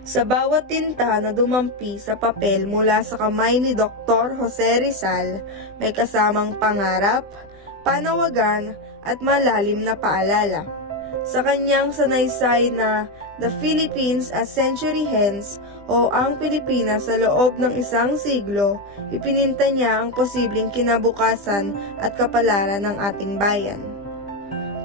Sa bawat tinta na dumampi sa papel mula sa kamay ni Dr. Jose Rizal, may kasamang pangarap, panawagan at malalim na paalala. Sa kanyang sanaysay na The Philippines a Century Hence o ang Pilipinas sa loob ng isang siglo, ipininta niya ang posibleng kinabukasan at kapalaran ng ating bayan.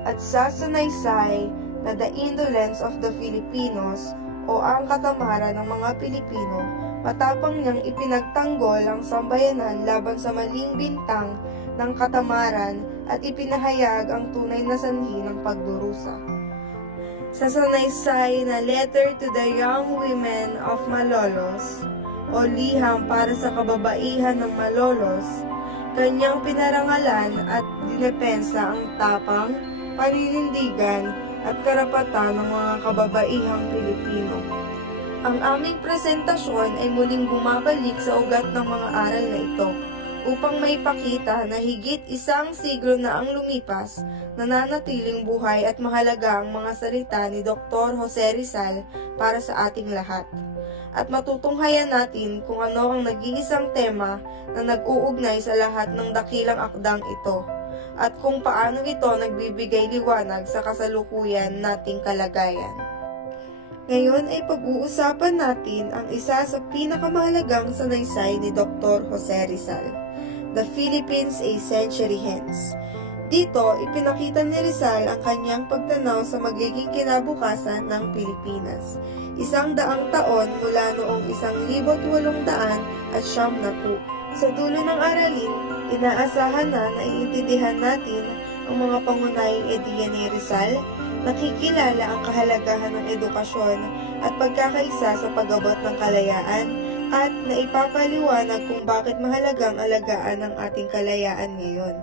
At sa sanaysay na The Indolence of the Filipinos o ang katamaran ng mga Pilipino, matapang niyang ipinagtanggol ang sambayanan laban sa maling bintang ng katamaran at ipinahayag ang tunay na sanhi ng pagdurusa. Sa sanaysay na Letter to the Young Women of Malolos o Liham para sa kababaihan ng Malolos, kanyang pinarangalan at dinepensa ang tapang, paninindigan at karapatan ng mga kababaihang Pilipino. Ang aming presentasyon ay muling bumabalik sa ugat ng mga aral na ito upang maipakita na higit isang siglo na ang lumipas, nananatiling buhay at mahalaga ang mga salita ni Dr. Jose Rizal para sa ating lahat. At matutunghayan natin kung ano ang nag-iisang tema na nag-uugnay sa lahat ng dakilang akdang ito, at kung paano ito nagbibigay liwanag sa kasalukuyan nating kalagayan. Ngayon ay pag-uusapan natin ang isa sa pinakamahalagang sanaysay ni Dr. Jose Rizal, The Philippines a Century Hence. Dito, ipinakita ni Rizal ang kanyang pagtanaw sa magiging kinabukasan ng Pilipinas. 100 taon mula noong 1890. Sa dulo ng aralin, inaasahan na naiintindihan natin ang mga pangunahing ideya ni Rizal, nakikilala ang kahalagahan ng edukasyon at pagkakaisa sa pag-abot ng kalayaan, at naipapaliwanag kung bakit mahalagang alagaan ang ating kalayaan ngayon.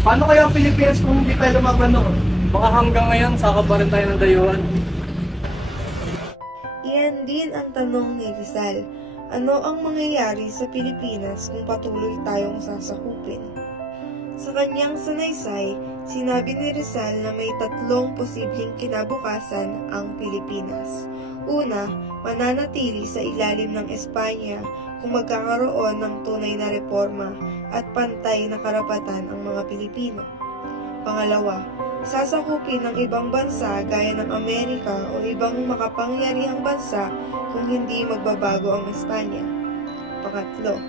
Paano kaya ang Pilipinas kung hindi tayo lumaban noon? Baka hanggang ngayon, saka pa rin tayo ng dayuhan. Iyan din ang tanong ni Rizal. Ano ang mangyayari sa Pilipinas kung patuloy tayong sasakupin? Sa kanyang sanaysay, sinabi ni Rizal na may 3 posibleng kinabukasan ang Pilipinas. Una, mananatili sa ilalim ng Espanya kung magkakaroon ng tunay na reforma at pantay na karapatan ang mga Pilipino. Pangalawa, sasakupin ng ibang bansa gaya ng Amerika o ibang makapangyarihang bansa kung hindi magbabago ang Espanya. Pangatlo,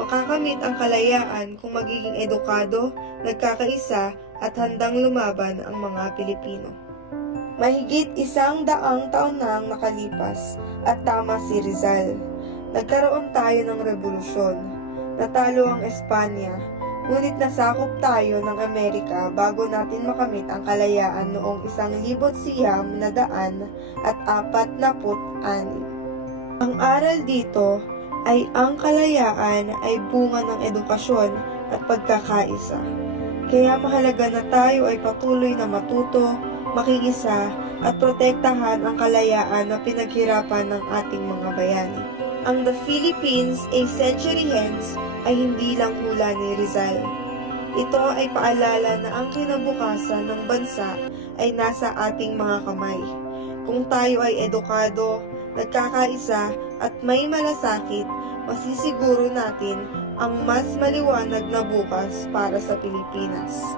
makakamit ang kalayaan kung magiging edukado, nagkakaisa at handang lumaban ang mga Pilipino. Mahigit 100 taon na ang nakalipas at tama si Rizal. Nagkaroon tayo ng revolusyon. Natalo ang Espanya, ngunit nasakop tayo ng Amerika bago natin makamit ang kalayaan noong 1946. Ang aral dito ay ang kalayaan ay bunga ng edukasyon at pagkakaisa. Kaya mahalaga na tayo ay patuloy na matuto, makikisa at protektahan ang kalayaan na pinaghirapan ng ating mga bayani. Ang The Philippines a Century Hence ay hindi lang hula ni Rizal. Ito ay paalala na ang kinabukasan ng bansa ay nasa ating mga kamay. Kung tayo ay edukado, nagkakaisa at may malasakit, masisiguro natin ang mas maliwanag na bukas para sa Pilipinas.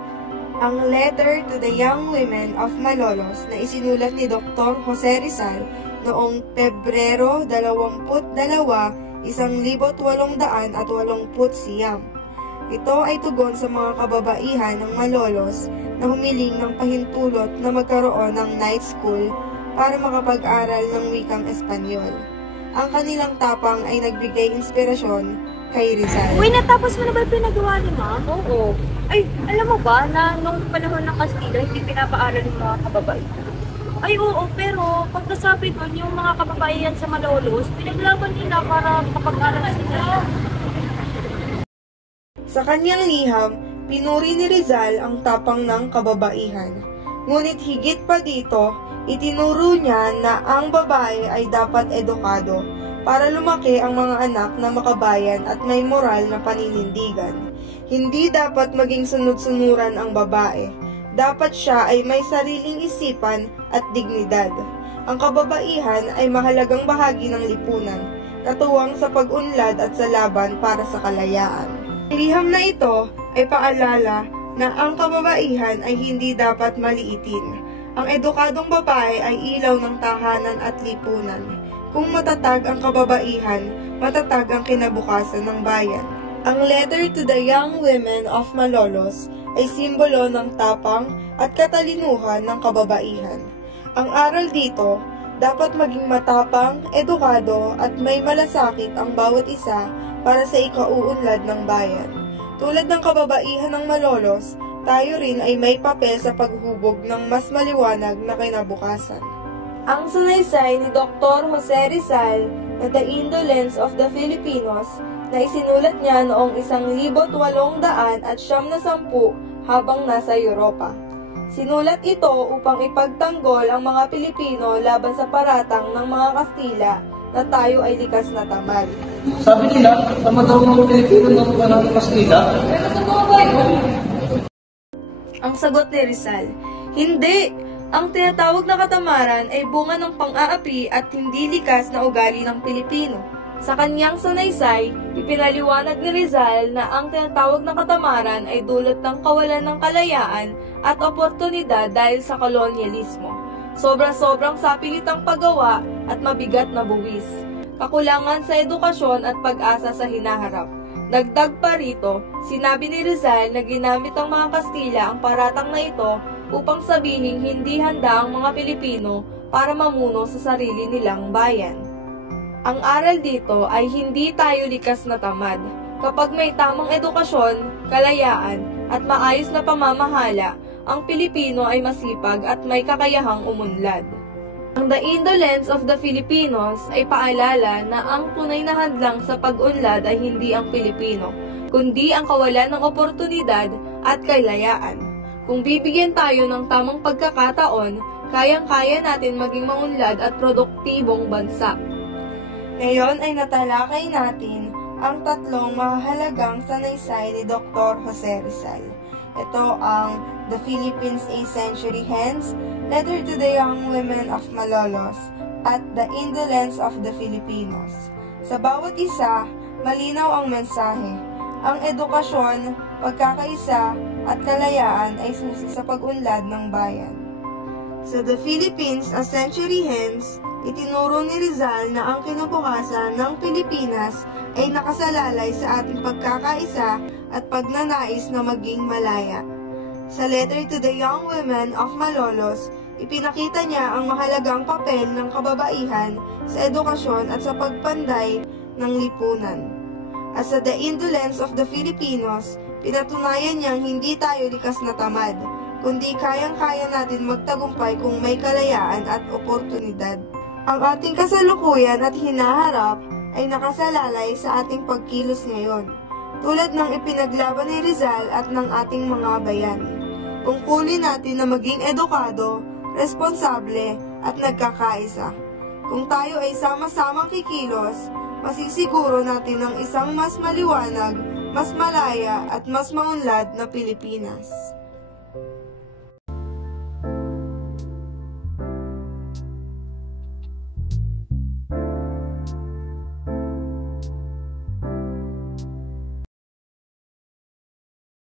Ang Letter to the Young Women of Malolos na isinulat ni Dr. Jose Rizal noong Pebrero 22, 1889. Ito ay tugon sa mga kababaihan ng Malolos na humiling ng pahintulot na magkaroon ng night school para makapag-aral ng wikang Espanyol. Ang kanilang tapang ay nagbigay inspirasyon kay Rizal. Uy, natapos mo na ba pinagawa ni Ma'am? Oo. Ay, alam mo ba na nung panahon ng Kastila, hindi pinapaaral ng mga kababaihan? Ay, oo, pero pag nasabi doon, yung mga kababaihan sa Malolos, pinaglaban nila para makapag-aral sila. Sa kanyang liham, pinuri ni Rizal ang tapang ng kababaihan. Ngunit higit pa dito, itinuro niya na ang babae ay dapat edukado para lumaki ang mga anak na makabayan at may moral na paninindigan. Hindi dapat maging sunod-sunuran ang babae. Dapat siya ay may sariling isipan at dignidad. Ang kababaihan ay mahalagang bahagi ng lipunan, katuwang sa pag-unlad at sa laban para sa kalayaan. Ang liham na ito ay paalala na ang kababaihan ay hindi dapat maliitin. Ang edukadong babae ay ilaw ng tahanan at lipunan. Kung matatag ang kababaihan, matatag ang kinabukasan ng bayan. Ang letter to the young women of Malolos ay simbolo ng tapang at katalinuhan ng kababaihan. Ang aral dito, dapat maging matapang, edukado at may malasakit ang bawat isa para sa ikauunlad ng bayan. Tulad ng kababaihan ng Malolos, tayo rin ay may papel sa paghubog ng mas maliwanag na kinabukasan. Ang sanaysay ni Dr. Jose Rizal na The Indolence of the Filipinos na isinulat niya noong 1810 habang nasa Europa. Sinulat ito upang ipagtanggol ang mga Pilipino laban sa paratang ng mga Kastila na tayo ay likas na tamad. Sabi nila, tamad daw mga Pilipino ng panahon ng Kastila. Pero totoo ba ito? Ang sagot ni Rizal, hindi! Ang tinatawag na katamaran ay bunga ng pang-aapi at hindi likas na ugali ng Pilipino. Sa kanyang sanaysay, ipinaliwanag ni Rizal na ang tinatawag na katamaran ay dulot ng kawalan ng kalayaan at oportunidad dahil sa kolonyalismo. Sobra-sobrang sapilitang paggawa at mabigat na buwis. Kakulangan sa edukasyon at pag-asa sa hinaharap. Dagdag pa rito, sinabi ni Rizal na ginamit ng mga Kastila ang paratang na ito upang sabihing hindi handa ang mga Pilipino para mamuno sa sarili nilang bayan. Ang aral dito ay hindi tayo likas na tamad. Kapag may tamang edukasyon, kalayaan, at maayos na pamamahala, ang Pilipino ay masipag at may kakayahang umunlad. Ang The Indolence of the Filipinos ay paalala na ang tunay na hadlang sa pag-unlad ay hindi ang Pilipino, kundi ang kawalan ng oportunidad at kalayaan. Kung bibigyan tayo ng tamang pagkakataon, kayang-kaya natin maging maunlad at produktibong bansa. Ngayon ay natalakay natin ang tatlong mahalagang sanaysay ni Dr. Jose Rizal. Ito ang The Philippines a Century Hence, Letter to the Young Women of Malolos, at The Indolence of the Filipinos. Sa bawat isa, malinaw ang mensahe. Ang edukasyon, pagkakaisa, at kalayaan ay susi sa pag-unlad ng bayan. Sa The Philippines a Century Hence, itinuro ni Rizal na ang kinabukasan ng Pilipinas ay nakasalalay sa ating pagkakaisa at pagnanais na maging malaya. Sa Letter to the Young Women of Malolos, ipinakita niya ang mahalagang papel ng kababaihan sa edukasyon at sa pagpanday ng lipunan. At sa The Indolence of the Filipinos, pinatunayan niyang hindi tayo likas na tamad, kundi kayang-kaya natin magtagumpay kung may kalayaan at oportunidad. Ang ating kasalukuyan at hinaharap ay nakasalalay sa ating pagkilos ngayon, tulad ng ipinaglaban ni Rizal at ng ating mga bayani. Tungkulin natin na maging edukado, responsable at nagkakaisa. Kung tayo ay sama-samang kikilos, masisiguro natin ang isang mas maliwanag, mas malaya at mas maunlad na Pilipinas.